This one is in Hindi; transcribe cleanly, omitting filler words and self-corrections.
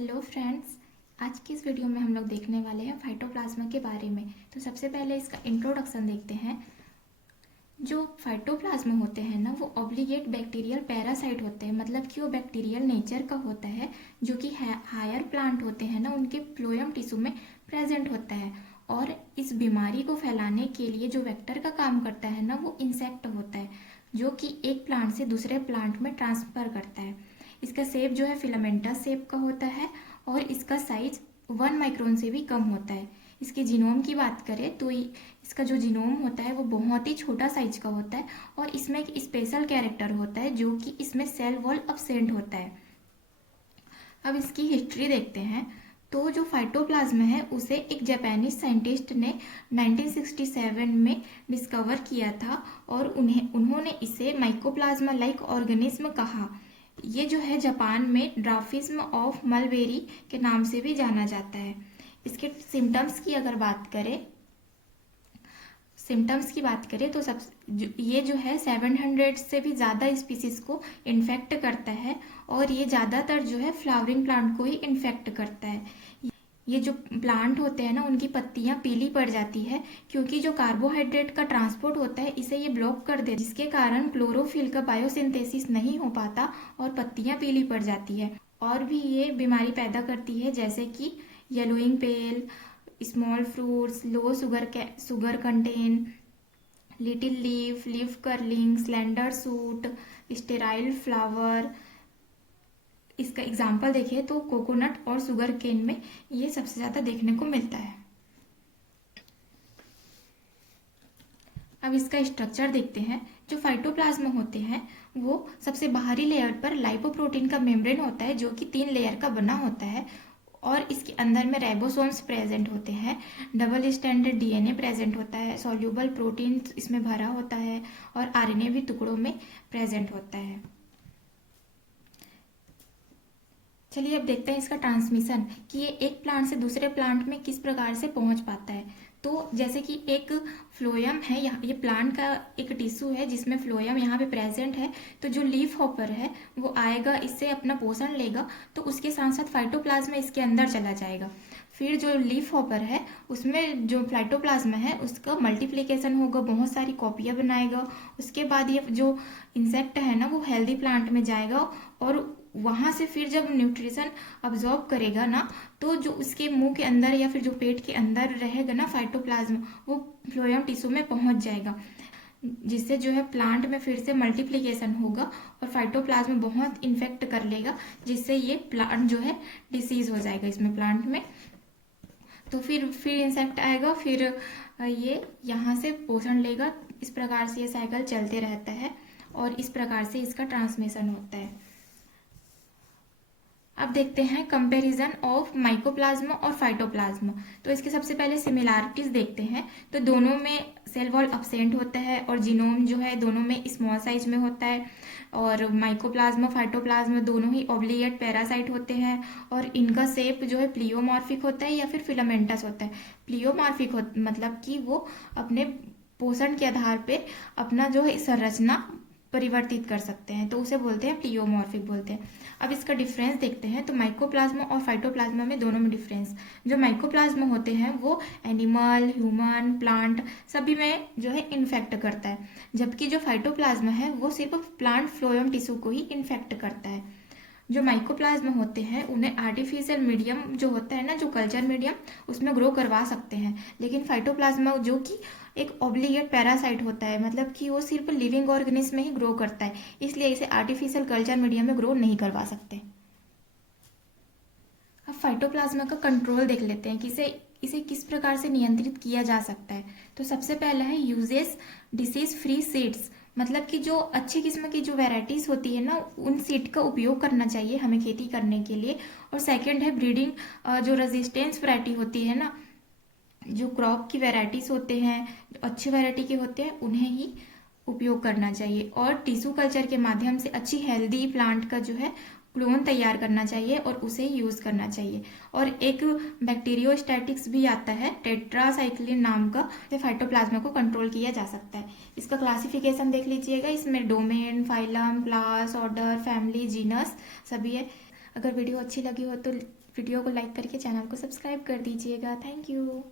हेलो फ्रेंड्स, आज की इस वीडियो में हम लोग देखने वाले हैं फाइटोप्लाज्मा के बारे में। तो सबसे पहले इसका इंट्रोडक्शन देखते हैं। जो फाइटोप्लाज्मा होते हैं ना, वो ऑब्लिगेट बैक्टीरियल पैरासाइट होते हैं, मतलब कि वो बैक्टीरियल नेचर का होता है, जो कि हायर प्लांट होते हैं ना, उनके फ्लोएम टिश्यू में प्रेजेंट होता है। और इस बीमारी को फैलाने के लिए जो वेक्टर का काम करता है ना, वो इंसेक्ट होता है, जो कि एक प्लांट से दूसरे प्लांट में ट्रांसफर करता है। इसका शेप जो है फिलामेंटस शेप का होता है और इसका साइज 1 माइक्रोन से भी कम होता है। इसके जीनोम की बात करें तो इसका जो जीनोम होता है वो बहुत ही छोटा साइज का होता है और इसमें एक स्पेशल कैरेक्टर होता है, जो कि इसमें सेल वॉल अब्सेंट होता है। अब इसकी हिस्ट्री देखते हैं। तो जो फाइटोप्लाज्मा है उसे एक जापानीज साइंटिस्ट ने 1967 में डिस्कवर किया था और उन्होंने इसे माइकोप्लाज्मा लाइक ऑर्गेनिज्म कहा। ये जो है जापान में ड्राफिज्म ऑफ मलबेरी के नाम से भी जाना जाता है। इसके सिम्टम्स की अगर बात करें तो ये जो है 700 से भी ज़्यादा स्पीसीज को इन्फेक्ट करता है और ये ज़्यादातर जो है फ्लावरिंग प्लांट को ही इन्फेक्ट करता है। ये जो प्लांट होते हैं ना, उनकी पत्तियां पीली पड़ जाती है, क्योंकि जो कार्बोहाइड्रेट का ट्रांसपोर्ट होता है इसे ये ब्लॉक कर दे, जिसके कारण क्लोरोफिल का बायोसिंथेसिस नहीं हो पाता और पत्तियां पीली पड़ जाती है। और भी ये बीमारी पैदा करती है, जैसे कि yellowing pale, small fruits, low sugar content, little leaf curling, slender shoot, sterile flower. इसका एग्जाम्पल देखें तो कोकोनट और शुगर केन में ये सबसे ज़्यादा देखने को मिलता है। अब इसका स्ट्रक्चर देखते हैं। जो फाइटोप्लाज्मा होते हैं वो सबसे बाहरी लेयर पर लाइपोप्रोटीन का मेम्ब्रेन होता है, जो कि 3 लेयर का बना होता है और इसके अंदर में राइबोसोम्स प्रेजेंट होते हैं, डबल स्टैंडर्ड डीएनए प्रेजेंट होता है, सॉल्यूबल प्रोटीन इसमें भरा होता है और आरएनए भी टुकड़ों में प्रेजेंट होता है। चलिए अब देखते हैं इसका ट्रांसमिशन, कि ये एक प्लांट से दूसरे प्लांट में किस प्रकार से पहुंच पाता है। तो जैसे कि एक फ्लोएम है, ये प्लांट का एक टिश्यू है जिसमें फ्लोएम यहाँ पे प्रेजेंट है। तो जो लीफ हॉपर है वो आएगा, इससे अपना पोषण लेगा, तो उसके साथ साथ फाइटोप्लाज्मा इसके अंदर चला जाएगा। फिर जो लीफ हॉपर है उसमें जो फाइटोप्लाज्मा है उसका मल्टीप्लिकेशन होगा, बहुत सारी कॉपियाँ बनाएगा। उसके बाद ये जो इंसेक्ट है ना, वो हेल्दी प्लांट में जाएगा और वहां से फिर जब न्यूट्रिशन अब्जॉर्ब करेगा ना, तो जो उसके मुंह के अंदर या फिर जो पेट के अंदर रहेगा ना फाइटोप्लाज्मा, वो फ्लोएम टिश्यू में पहुंच जाएगा, जिससे जो है प्लांट में फिर से मल्टीप्लिकेशन होगा और फाइटोप्लाज्मा बहुत इन्फेक्ट कर लेगा, जिससे ये प्लांट जो है डिसीज हो जाएगा इसमें प्लांट में। तो फिर इंसेक्ट आएगा, फिर ये यहाँ से पोषण लेगा। इस प्रकार से ये साइकिल चलते रहता है और इस प्रकार से इसका ट्रांसमिशन होता है। अब देखते हैं कंपैरिजन ऑफ माइकोप्लाज्मा और फाइटोप्लाज्मा। तो इसके सबसे पहले सिमिलैरिटीज देखते हैं। तो दोनों में सेल वॉल अब्सेंट होता है और जीनोम जो है दोनों में स्मॉल साइज में होता है। और माइकोप्लाज्मा फाइटोप्लाज्मा दोनों ही ऑब्लिगेट पैरासाइट होते हैं और इनका शेप जो है प्लियोमॉर्फिक होता है या फिर फिलामेंटस होता है। प्लियोमॉर्फिक मतलब कि वो अपने पोषण के आधार पे अपना जो है संरचना परिवर्तित कर सकते हैं, तो उसे बोलते हैं प्लियोमॉर्फिक बोलते हैं। अब इसका डिफरेंस देखते हैं। तो माइकोप्लाज्मा और फाइटोप्लाज्मा में दोनों में डिफरेंस, जो माइकोप्लाज्मा होते हैं वो एनिमल, ह्यूमन, प्लांट सभी में जो है इन्फेक्ट करता है, जबकि जो फाइटोप्लाज्मा है वो सिर्फ प्लांट फ्लोएम टिश्यू को ही इन्फेक्ट करता है। जो माइकोप्लाज्मा होते हैं उन्हें आर्टिफिशियल मीडियम जो होता है ना, जो कल्चर मीडियम, उसमें ग्रो करवा सकते हैं, लेकिन फाइटोप्लाज्मा जो कि एक ऑब्लिगेट पैरासाइट होता है, मतलब कि वो सिर्फ लिविंग ऑर्गेनिज्म में ही ग्रो करता है, इसलिए इसे आर्टिफिशियल कल्चर मीडियम में ग्रो नहीं करवा सकते। अब फाइटोप्लाज्मा का कंट्रोल देख लेते हैं कि इसे किस प्रकार से नियंत्रित किया जा सकता है। तो सबसे पहला है यूजेस डिसीज फ्री सीड्स, मतलब कि जो अच्छी किस्म की जो वैरायटीज होती है ना, उन सीड का उपयोग करना चाहिए हमें खेती करने के लिए। और सेकंड है ब्रीडिंग, जो रेजिस्टेंस वैरायटी होती है ना, जो क्रॉप की वैरायटीज होते हैं, जो अच्छी वैरायटी के होते हैं, उन्हें ही उपयोग करना चाहिए। और टिश्यू कल्चर के माध्यम से अच्छी हेल्दी प्लांट का जो है क्लोन तैयार करना चाहिए और उसे यूज करना चाहिए। और एक बैक्टीरियोस्टैटिक्स भी आता है, टेट्रासाइक्लिन नाम का, जो फाइटोप्लाज्मा को कंट्रोल किया जा सकता है। इसका क्लासिफिकेशन देख लीजिएगा, इसमें domain, phylum, class, order, family, genus सभी है। अगर वीडियो अच्छी लगी हो तो वीडियो को लाइक करके चैनल को सब्सक्राइब कर दीजिएगा। Thank you.